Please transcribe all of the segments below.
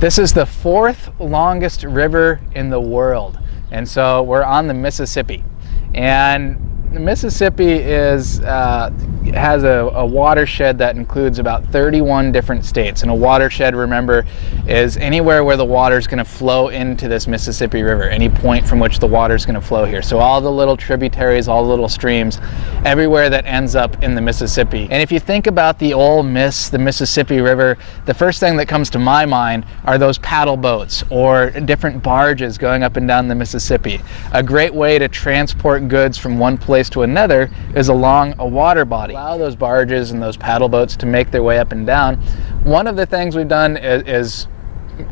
This is the fourth longest river in the world, and so we're on the Mississippi. And the Mississippi has a watershed that includes about 31 different states. And a watershed, remember, is anywhere where the water is going to flow into this Mississippi River, any point from which the water is going to flow here. So all the little tributaries, all the little streams, everywhere that ends up in the Mississippi. And if you think about the Ole Miss, the Mississippi River, the first thing that comes to my mind are those paddle boats or different barges going up and down the Mississippi. A great way to transport goods from one place to another is along a water body. Allow those barges and those paddle boats to make their way up and down. One of the things we've done is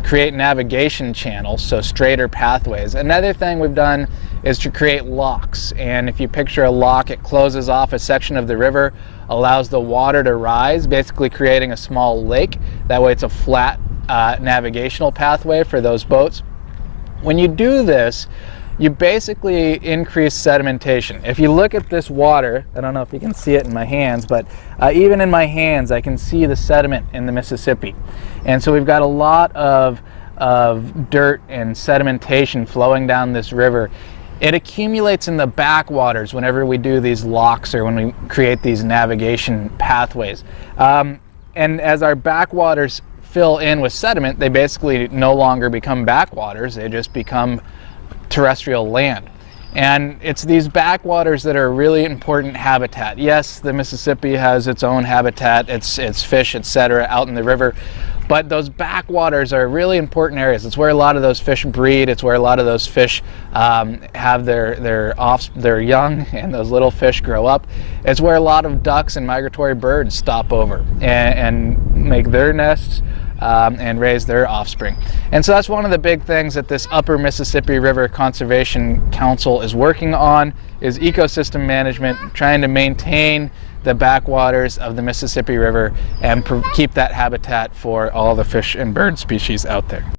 create navigation channels, so straighter pathways. Another thing we've done is to create locks, and if you picture a lock, it closes off a section of the river, allows the water to rise, basically creating a small lake. That way it's a flat navigational pathway for those boats. When you do this, you basically increase sedimentation. If you look at this water, I don't know if you can see it in my hands, but even in my hands I can see the sediment in the Mississippi. And so we've got a lot of dirt and sedimentation flowing down this river. It accumulates in the backwaters whenever we do these locks or when we create these navigation pathways. And as our backwaters fill in with sediment, they basically no longer become backwaters, they just become terrestrial land. And it's these backwaters that are a really important habitat. Yes, the Mississippi has its own habitat, its fish, etc., out in the river, but those backwaters are really important areas. It's where a lot of those fish breed. It's where a lot of those fish have their young, and those little fish grow up. It's where a lot of ducks and migratory birds stop over and make their nests and raise their offspring. And so that's one of the big things that this Upper Mississippi River Conservation Council is working on, is ecosystem management, trying to maintain the backwaters of the Mississippi River and keep that habitat for all the fish and bird species out there.